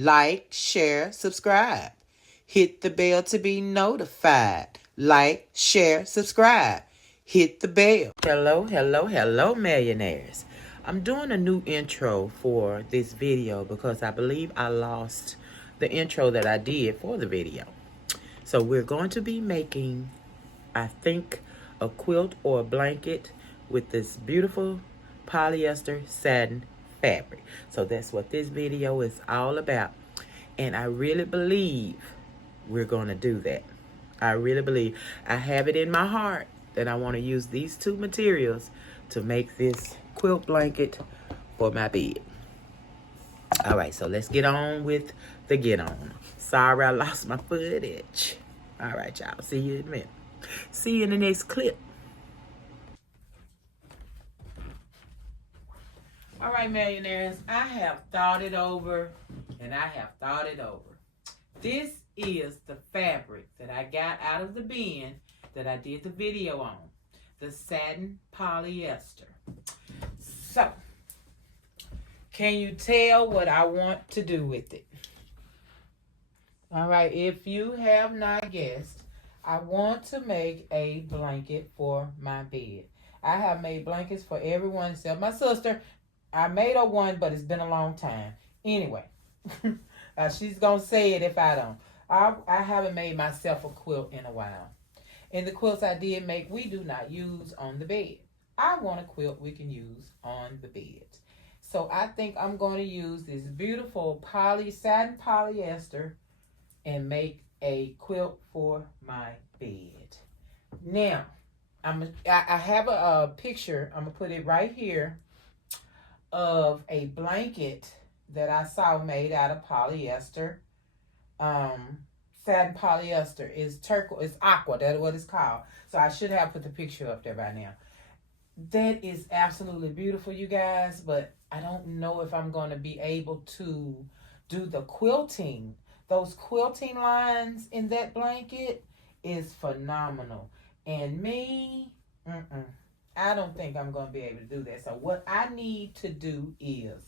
Like, share, subscribe. Hit the bell to be notified. Like, share, subscribe. Hit the bell. Hello, hello, hello, millionaires. I'm doing a new intro for this video because I believe I lost the intro that I did for the video. So we're going to be making, I think, a quilt or a blanket with this beautiful polyester satin fabric. So that's what this video is all about. And I really believe we're going to do that. I really believe. I have it in my heart that I want to use these two materials to make this quilt blanket for my bed. All right, so let's get on with the get on. Sorry I lost my footage. All right, y'all. See you in a minute. See you in the next clip. All right, millionaires. I have thought it over, and I have thought it over. This is the fabric that I got out of the bin that I did the video on. The satin polyester. So, can you tell what I want to do with it? All right, if you have not guessed, I want to make a blanket for my bed. I have made blankets for everyone except my sister. I made her one, but it's been a long time. Anyway, she's going to say it if I don't. I haven't made myself a quilt in a while. And the quilts I did make, we do not use on the bed. I want a quilt we can use on the bed. So I think I'm going to use this beautiful satin polyester and make a quilt for my bed. Now, I have a picture. I'm going to put it right here of a blanket that I saw made out of polyester. Satin polyester is turquoise, it's aqua, that's what it's called. So I should have put the picture up there by now. That is absolutely beautiful, you guys, but I don't know if I'm going to be able to do the quilting. Those quilting lines in that blanket is phenomenal. And me, I don't think I'm going to be able to do that. So what I need to do is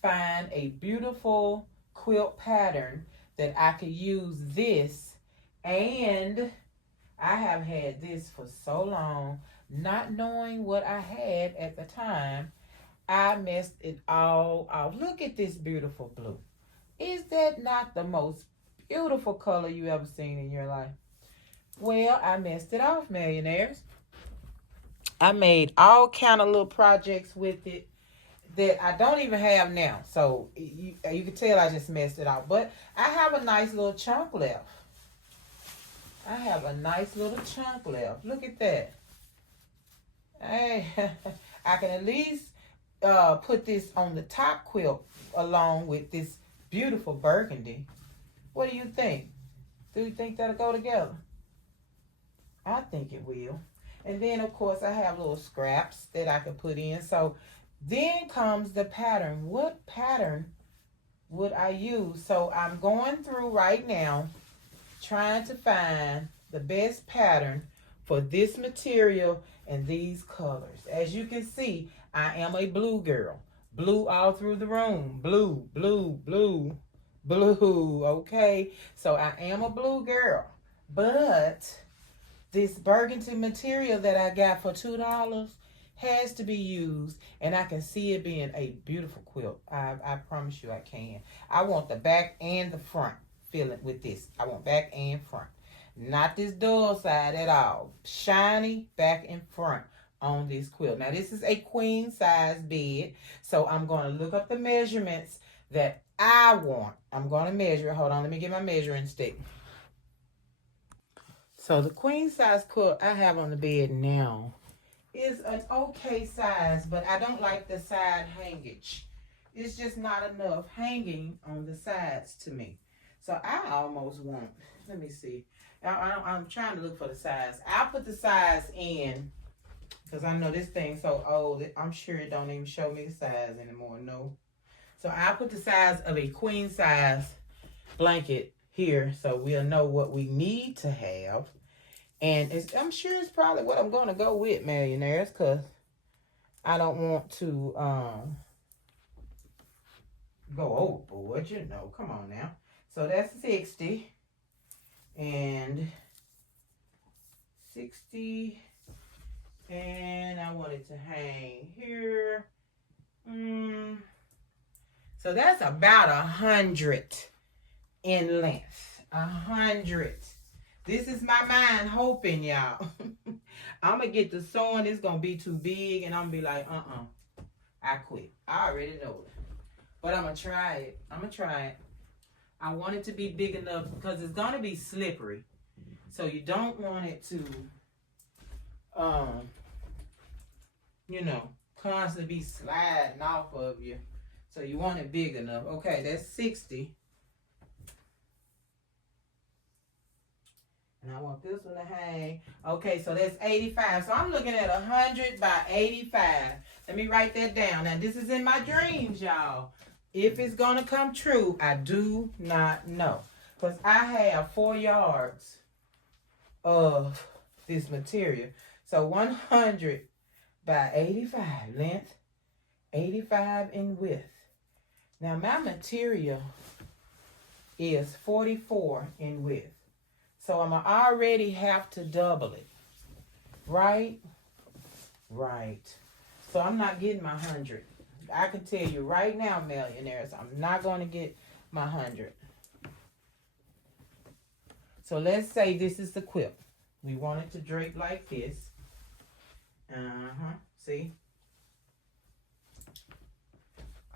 find a beautiful quilt pattern that I could use this. And I have had this for so long, not knowing what I had at the time. I messed it all off. Look at this beautiful blue. Is that not the most beautiful color you ever seen in your life? Well, I messed it off, millionaires. I made all kind of little projects with it that I don't even have now. So you can tell I just messed it up. But I have a nice little chunk left. I have a nice little chunk left. Look at that. Hey, I can at least put this on the top quilt along with this beautiful burgundy. What do you think? Do you think that'll go together? I think it will. And then, of course, I have little scraps that I can put in. So then comes the pattern. What pattern would I use? So I'm going through right now trying to find the best pattern for this material and these colors. As you can see, I am a blue girl. Blue all through the room. Blue, blue, blue, blue. Okay, so I am a blue girl. But this burgundy material that I got for $2 has to be used, and I can see it being a beautiful quilt. I promise you I can. I want the back and the front filling with this. I want back and front. Not this dull side at all. Shiny back and front on this quilt. Now this is a queen size bed, so I'm going to look up the measurements that I want. I'm going to measure. Hold on, let me get my measuring stick. So the queen size quilt I have on the bed now is an okay size, but I don't like the side hangage. It's just not enough hanging on the sides to me. So I almost want, let me see. I'm trying to look for the size. I'll put the size in because I know this thing's so old. I'm sure it don't even show me the size anymore. No. So I'll put the size of a queen size blanket here so we'll know what we need to have. And I'm sure it's probably what I'm going to go with, millionaires, because I don't want to go overboard, you know. Come on now. So that's 60 and 60, and I want it to hang here. So that's about 100 in length. 100. This is my mind hoping, y'all. I'm gonna get the sewing. It's gonna be too big, and I'm gonna be like, I quit. I already know it, but I'm gonna try it. I want it to be big enough because it's gonna be slippery. So you don't want it to, constantly be sliding off of you. So you want it big enough. Okay, that's 60. And I want this one to hang. Okay, so that's 85. So I'm looking at 100 by 85. Let me write that down. Now, this is in my dreams, y'all. If it's going to come true, I do not know. Because I have 4 yards of this material. So 100 by 85 length, 85 in width. Now, my material is 44 in width. So I'm going to already have to double it. Right? Right. So I'm not getting my 100. I can tell you right now, millionaires, I'm not going to get my 100. So let's say this is the quilt. We want it to drape like this. See?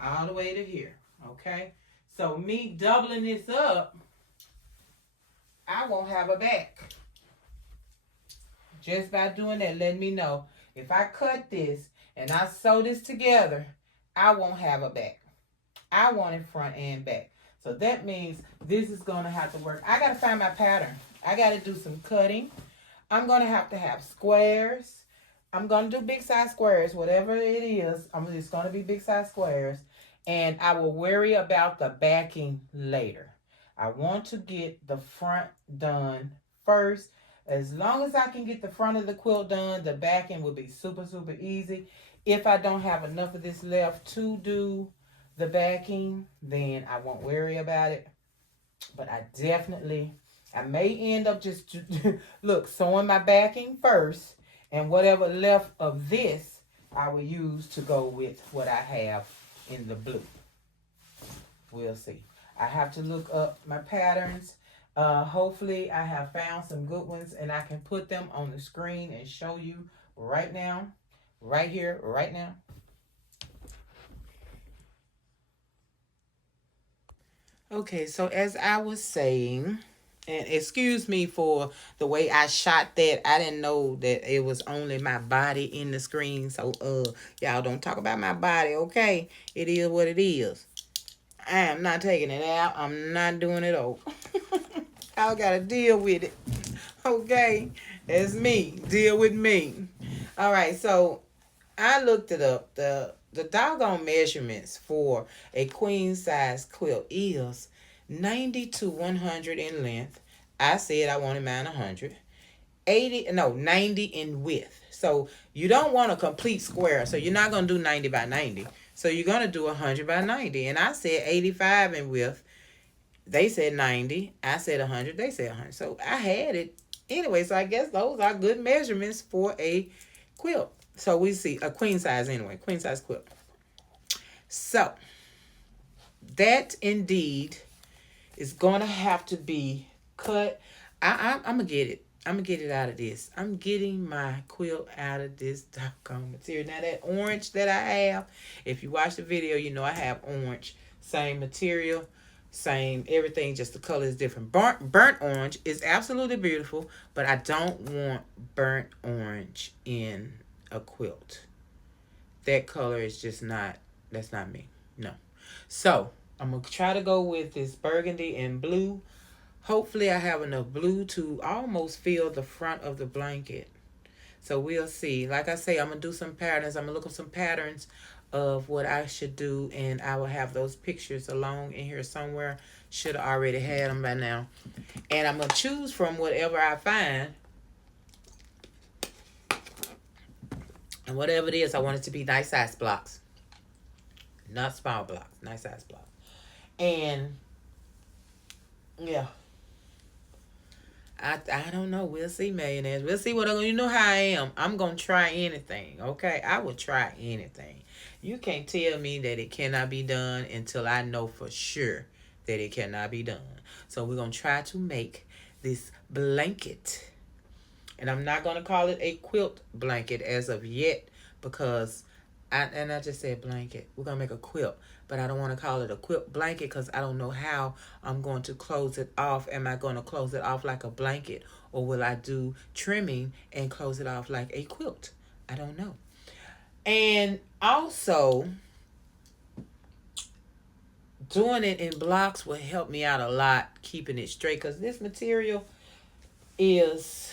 All the way to here. Okay? So me doubling this up, I won't have a back. Just by doing that, let me know. If I cut this and I sew this together, I won't have a back. I want it front and back. So that means this is going to have to work. I got to find my pattern. I got to do some cutting. I'm going to have squares. I'm going to do big size squares. Whatever it is, it's going to be big size squares. And I will worry about the backing later. I want to get the front done first. As long as I can get the front of the quilt done, the backing will be super, super easy. If I don't have enough of this left to do the backing, then I won't worry about it. But I may end up just, sewing my backing first. And whatever left of this, I will use to go with what I have in the blue. We'll see. I have to look up my patterns. Hopefully I have found some good ones and I can put them on the screen and show you right now, right here, right now. Okay, so as I was saying, and excuse me for the way I shot that. I didn't know that it was only my body in the screen. So y'all don't talk about my body, okay? It is what it is. I am not taking it out. I'm not doing it over. I gotta deal with it. Okay? It's me. Deal with me. All right, so I looked it up. The doggone measurements for a queen size quilt is 90 to 100 in length. I said I wanted mine 100. 90 in width. So you don't want a complete square. So you're not going to do 90 by 90. So you're going to do 100 by 90. And I said 85 in width. They said 90. I said 100. They said 100. So I had it. Anyway, so I guess those are good measurements for a quilt. So we see a queen size anyway. Queen size quilt. So that indeed is going to have to be cut. I'm going to get it. I'm going to get it out of this. I'm getting my quilt out of this doggone material. Now that orange that I have, if you watch the video, you know I have orange. Same material, same everything, just the color is different. Burnt orange is absolutely beautiful, but I don't want burnt orange in a quilt. That color is just not, that's not me. No. So I'm going to try to go with this burgundy and blue. Hopefully I have enough blue to almost fill the front of the blanket. So we'll see. Like I say, I'm going to do some patterns. I'm going to look up some patterns of what I should do. And I will have those pictures along in here somewhere. Should have already had them by now. And I'm going to choose from whatever I find. And whatever it is, I want it to be nice size blocks. Not small blocks. Nice size blocks. And yeah, I don't know. We'll see, millionaires. We'll see what I'm gonna. You know how I am. I'm gonna try anything. Okay, I would try anything. You can't tell me that it cannot be done until I know for sure that it cannot be done. So we're gonna try to make this blanket, and I'm not gonna call it a quilt blanket as of yet because I just said blanket. We're gonna make a quilt, but I don't want to call it a quilt blanket because I don't know how I'm going to close it off. Am I going to close it off like a blanket, or will I do trimming and close it off like a quilt? I don't know. And also, doing it in blocks will help me out a lot, keeping it straight, because this material is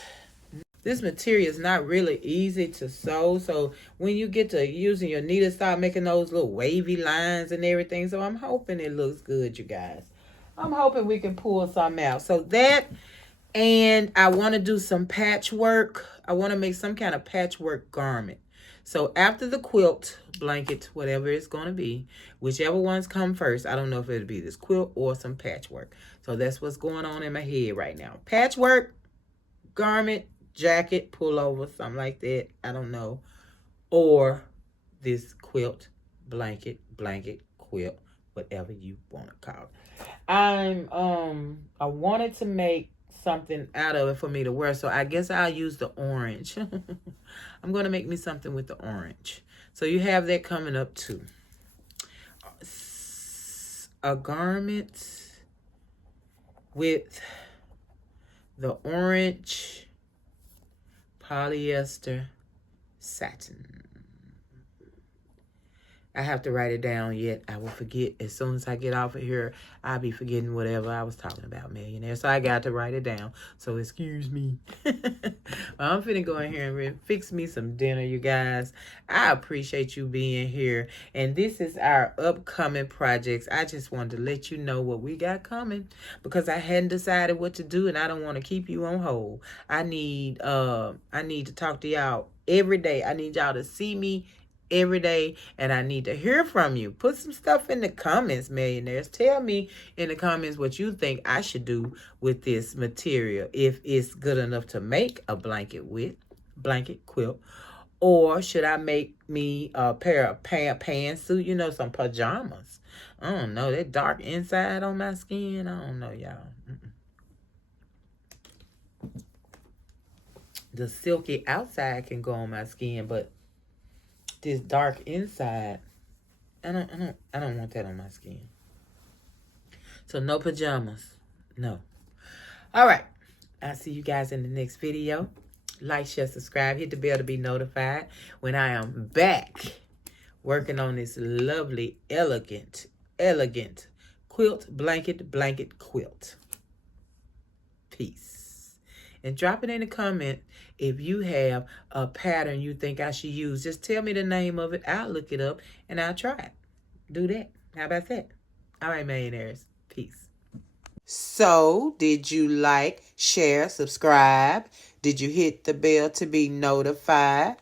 not really easy to sew. So when you get to using your needle, start making those little wavy lines and everything. So I'm hoping it looks good, you guys. I'm hoping we can pull something out. So that, and I want to do some patchwork. I want to make some kind of patchwork garment. So after the quilt, blanket, whatever it's going to be, whichever ones come first, I don't know if it'll be this quilt or some patchwork. So that's what's going on in my head right now. Patchwork, garment, jacket, pullover, something like that. I don't know. Or this quilt, blanket, quilt, whatever you want to call it. I wanted to make something out of it for me to wear, so I guess I'll use the orange. I'm going to make me something with the orange. So you have that coming up too. A garment with the orange polyester satin. I have to write it down yet. I will forget. As soon as I get off of here, I'll be forgetting whatever I was talking about, millionaire. So I got to write it down. So excuse me. I'm finna go in here and fix me some dinner, you guys. I appreciate you being here. And this is our upcoming projects. I just wanted to let you know what we got coming because I hadn't decided what to do and I don't want to keep you on hold. I need to talk to y'all every day. I need y'all to see me every day, and I need to hear from you. Put some stuff in the comments, millionaires. Tell me in the comments what you think I should do with this material. If it's good enough to make a blanket quilt, or should I make me a pair of pantsuit, you know, some pajamas. I don't know, that dark inside on my skin, I don't know, y'all. The silky outside can go on my skin, but this dark inside, I don't want that on my skin. So no pajamas. No. All right. I'll see you guys in the next video. Like, share, subscribe. Hit the bell to be notified when I am back working on this lovely, elegant quilt, blanket quilt. Peace. And drop it in the comment if you have a pattern you think I should use. Just tell me the name of it. I'll look it up and I'll try it. Do that. How about that? All right, millionaires. Peace. So, did you like, share, subscribe? Did you hit the bell to be notified?